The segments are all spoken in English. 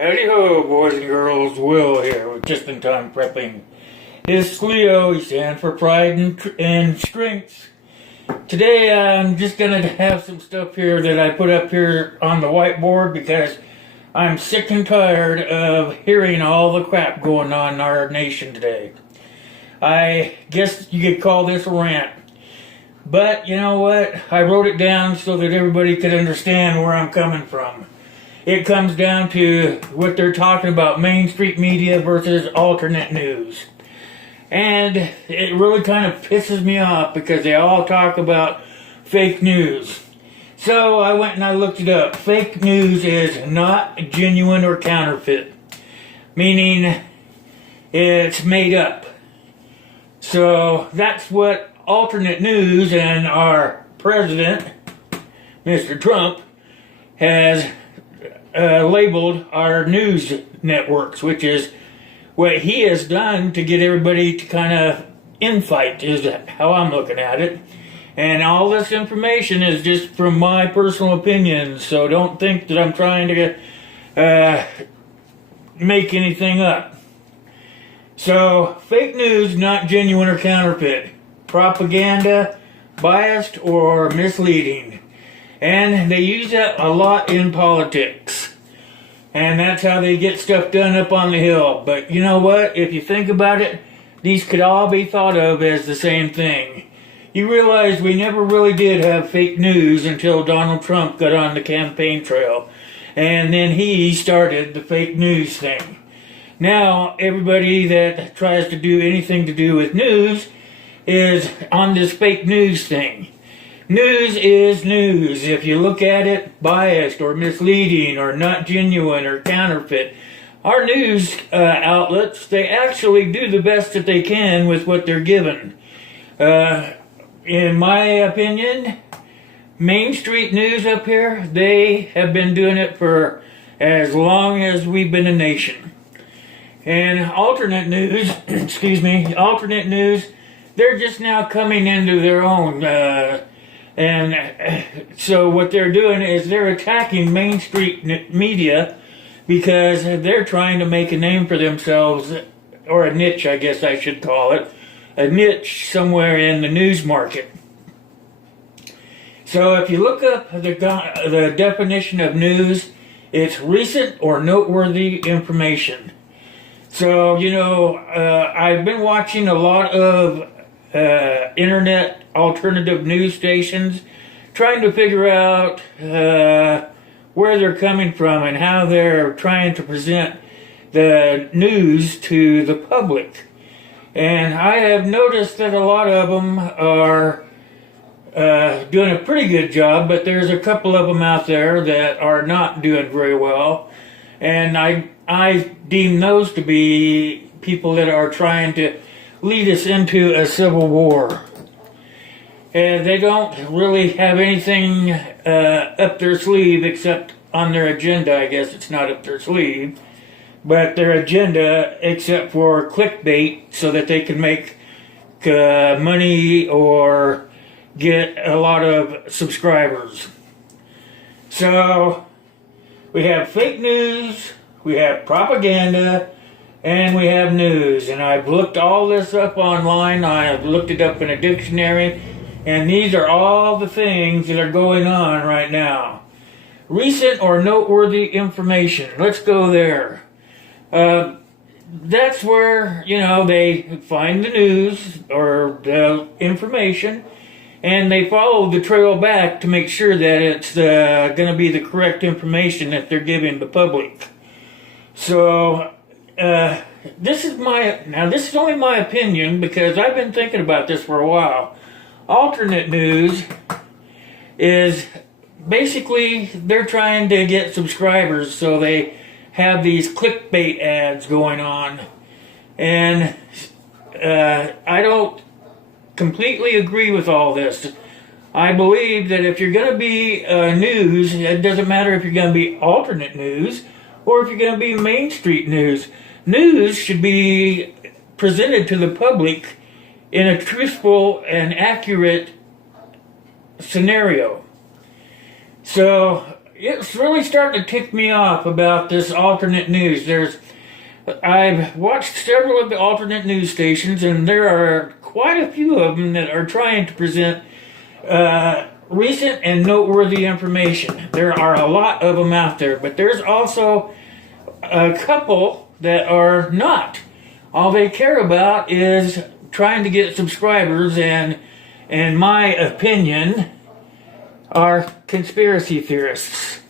Howdy ho, boys and girls. Will here with Just in Time Prepping. It's Leo. He stands for pride and strength. Today I'm just going to have some stuff here that I put up here on the whiteboard because I'm sick and tired of hearing all the crap going on in our nation today. I guess you could call this a rant. But you know what? I wrote it down so that everybody could understand where I'm coming from. It comes down to what they're talking about, mainstream media versus alternate news. And it really kind of pisses me off because they all talk about fake news. So I went and I looked it up. Fake news is not genuine or counterfeit, meaning it's made up. So that's what alternate news and our president, Mr. Trump, has labeled our news networks, which is what he has done to get everybody to kind of infight, is how I'm looking at it. And all this information is just from my personal opinion, so don't think that I'm trying to make anything up. So, fake news, not genuine or counterfeit. Propaganda, biased or misleading. And they use that a lot in politics. And that's how they get stuff done up on the Hill. But you know what? If you think about it, these could all be thought of as the same thing. You realize we never really did have fake news until Donald Trump got on the campaign trail. And then he started the fake news thing. Now, everybody that tries to do anything to do with news is on this fake news thing. News is news. If you look at it biased or misleading or not genuine or counterfeit, our news outlets, they actually do the best that they can with what they're given. In my opinion, Main Street News up here, they have been doing it for as long as we've been a nation. And alternate news, alternate news, they're just now coming into their own. And so what they're doing is they're attacking Main Street media because they're trying to make a name for themselves, or a niche, I guess I should call it, a niche somewhere in the news market. So if you look up the definition of news, it's recent or noteworthy information. So, you know, I've been watching a lot of internet alternative news stations, trying to figure out where they're coming from and how they're trying to present the news to the public. And I have noticed that a lot of them are doing a pretty good job, but there's a couple of them out there that are not doing very well. And I deem those to be people that are trying to lead us into a civil war. And they don't really have anything up their sleeve except on their agenda. I guess it's not up their sleeve, but their agenda except for clickbait so that they can make money or get a lot of subscribers. So we have fake news, we have propaganda, and we have news. And I've looked all this up online. I've looked it up in a dictionary. And these are all the things that are going on right now. Recent or noteworthy information. Let's go there. That's where, you know, they find the news or the information, and they follow the trail back to make sure that it's going to be the correct information that they're giving the public. So, this is only my opinion because I've been thinking about this for a while. Alternate news is basically they're trying to get subscribers, so they have these clickbait ads going on. And I don't completely agree with all this. I believe that if you're going to be news, it doesn't matter if you're going to be alternate news or if you're going to be Main Street news. News should be presented to the public in a truthful and accurate scenario. So it's really starting to tick me off about this alternate news. I've watched several of the alternate news stations, and there are quite a few of them that are trying to present recent and noteworthy information. There are a lot of them out there, but there's also a couple that are not. All they care about is trying to get subscribers, and in my opinion, are conspiracy theorists.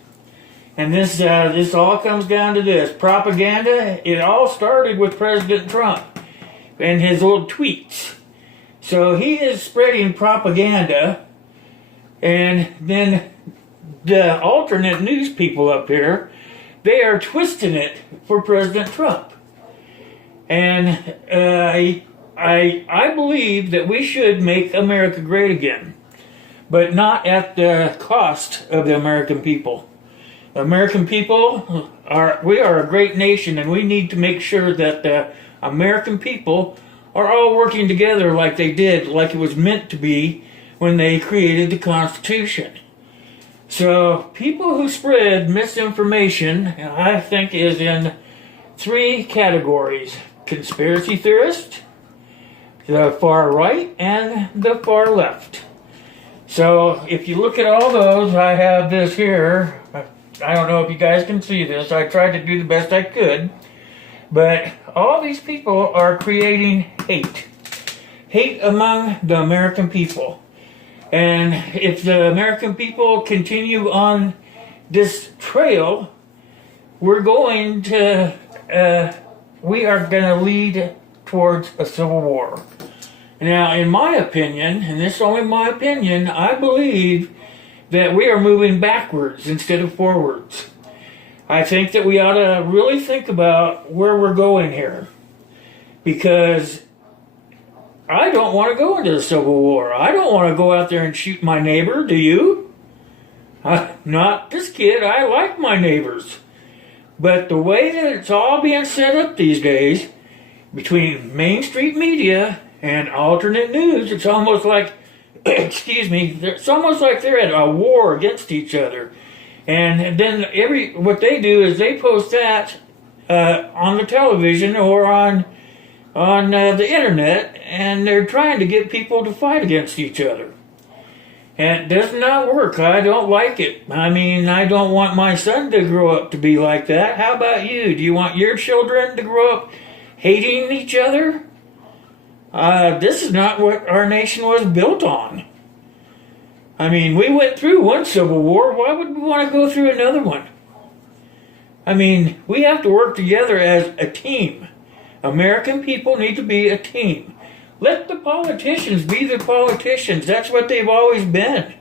And this all comes down to this propaganda. It all started with President Trump and his little tweets. So he is spreading propaganda, and then the alternate news people up here, they are twisting it for President Trump. And I believe that we should make America great again, but not at the cost of the American people. The American people we are a great nation, and we need to make sure that the American people are all working together like they did, like it was meant to be when they created the Constitution. So people who spread misinformation, I think, is in 3 categories: conspiracy theorists, the far right, and the far left. So if you look at all those, I have this here. I don't know if you guys can see this. I tried to do the best I could. But all these people are creating hate. Hate among the American people. And if the American people continue on this trail, we are going to lead towards a civil war. Now, in my opinion, and this is only my opinion, I believe that we are moving backwards instead of forwards. I think that we ought to really think about where we're going here. Because I don't want to go into a civil war. I don't want to go out there and shoot my neighbor. Do you? Not this kid. I like my neighbors. But the way that it's all being set up these days, between mainstream media and alternate news, it's almost like, it's almost like they're at a war against each other. And then what they do is they post that on the television or on the internet, and they're trying to get people to fight against each other. And it does not work. I don't like it. I mean, I don't want my son to grow up to be like that. How about you? Do you want your children to grow up hating each other? This is not what our nation was built on. I mean, we went through one civil war. Why would we want to go through another one? I mean, we have to work together as a team. American people need to be a team. Let the politicians be the politicians. That's what they've always been.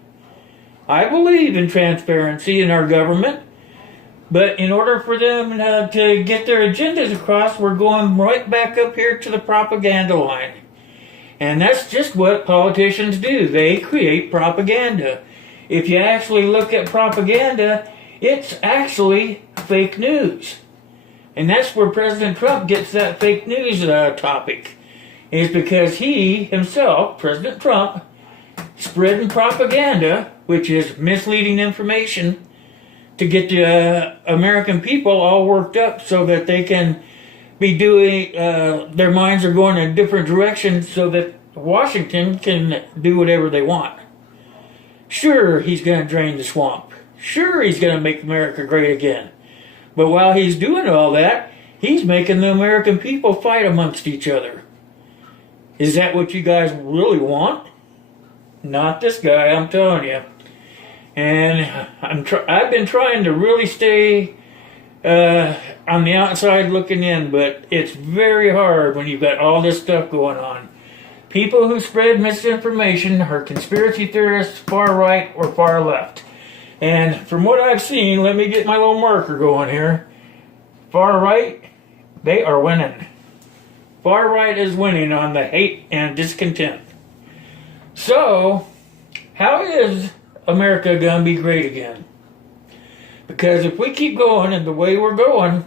I believe in transparency in our government, but in order for them to get their agendas across, we're going right back up here to the propaganda line. And that's just what politicians do. They create propaganda. If you actually look at propaganda, it's actually fake news. And that's where President Trump gets that fake news topic. Is because he himself, President Trump, spreading propaganda, which is misleading information, to get the American people all worked up so that they can be doing, their minds are going in a different direction so that Washington can do whatever they want. Sure, he's going to drain the swamp. Sure, he's going to make America great again. But while he's doing all that, he's making the American people fight amongst each other. Is that what you guys really want? Not this guy, I'm telling you. And I've been trying to really stay on the outside looking in, but it's very hard when you've got all this stuff going on. People who spread misinformation are conspiracy theorists, far right or far left. And from what I've seen, let me get my little marker going here. Far right, they are winning. Far right is winning on the hate and discontent. So, how is America going to be great again? Because if we keep going in the way we're going,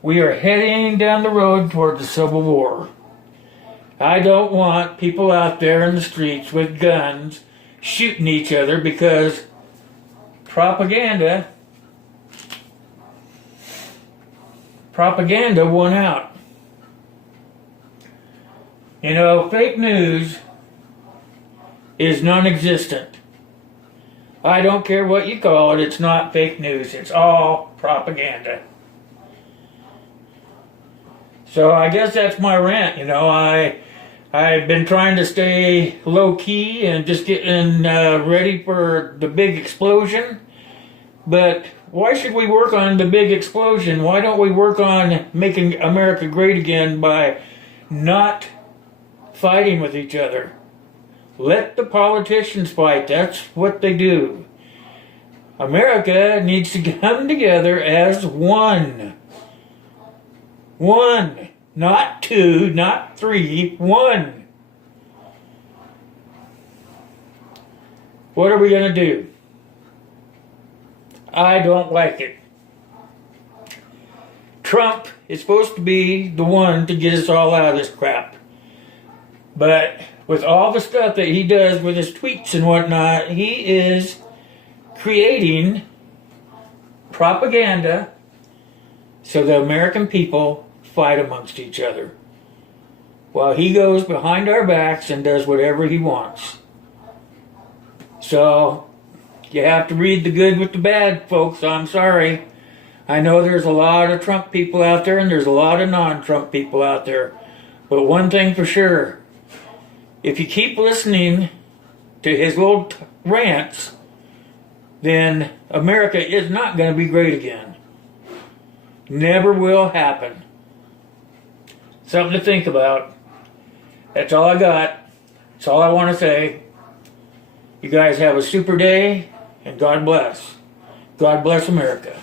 we are heading down the road towards a civil war. I don't want people out there in the streets with guns shooting each other because propaganda propaganda won out. You know, fake news is non-existent. I don't care what you call it, it's not fake news. It's all propaganda. So I guess that's my rant. You know, I've been trying to stay low-key and just getting ready for the big explosion. But why should we work on the big explosion? Why don't we work on making America great again by not fighting with each other? Let the politicians fight. That's what they do. America needs to come together as one. One. Not two, not three, one. What are we going to do? I don't like it. Trump is supposed to be the one to get us all out of this crap. But with all the stuff that he does with his tweets and whatnot, he is creating propaganda so the American people fight amongst each other, while he goes behind our backs and does whatever he wants. So, you have to read the good with the bad, folks. I'm sorry. I know there's a lot of Trump people out there and there's a lot of non-Trump people out there. But one thing for sure, if you keep listening to his little rants, then America is not going to be great again. Never will happen. Something to think about. That's all I got. That's all I want to say. You guys have a super day, and God bless. God bless America.